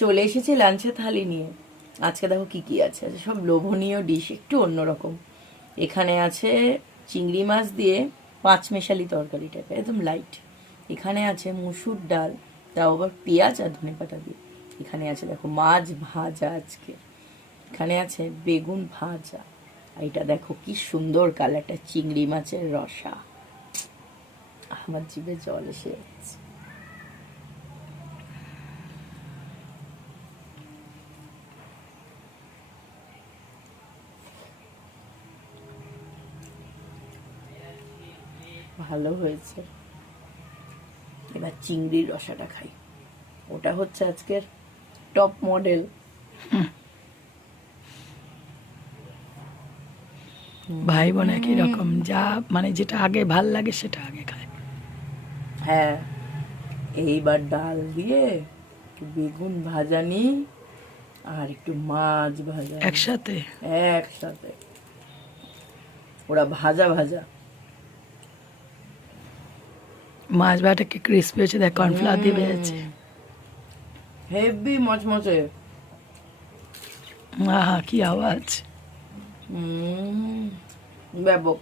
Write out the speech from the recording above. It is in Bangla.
চলে এসেছি লাঞ্চের থালি নিয়ে। আজকে দেখো কি কি আছে, আজকে সব লোভনীয় ডিশ, একটু অন্যরকম। এখানে আছে চিংড়ি মাছ দিয়ে পাঁচমেশালি তরকারি টাইপের, একদম লাইট। এখানে আছে মুসুর ডাল, তাও আবার পেঁয়াজ আর ধনেপাতা দিয়ে। এখানে আছে দেখো মাছ ভাজা আজকে। এখানে আছে বেগুন ভাজা। আর এটা দেখো কি সুন্দর কালারটা, চিংড়ি মাছের রসা। আমার জিভে জল এসে যাচ্ছে। ভালো হয়েছে। এবার চিংড়ির রসাটা খাই, ওটা হচ্ছে আজকের টপ মডেল। ভাই বোন একই রকম, যা মানে যেটা আগে ভাল লাগে সেটা আগে খায়। হ্যাঁ, এইবার ডাল দিয়ে একটু বেগুন ভাজা নিই আর একটু মাছ ভাজা নিই। একসাথে একসাথে ওরা ভাজা ভাজা। মাছ ভাটা কি ক্রিস্পি হয়েছে, দেখ কর্নফ্লাওয়ার দিয়ে ভেজেছে। হেভি মচমচে। আহা কি আওয়াজ! ব্যাপক।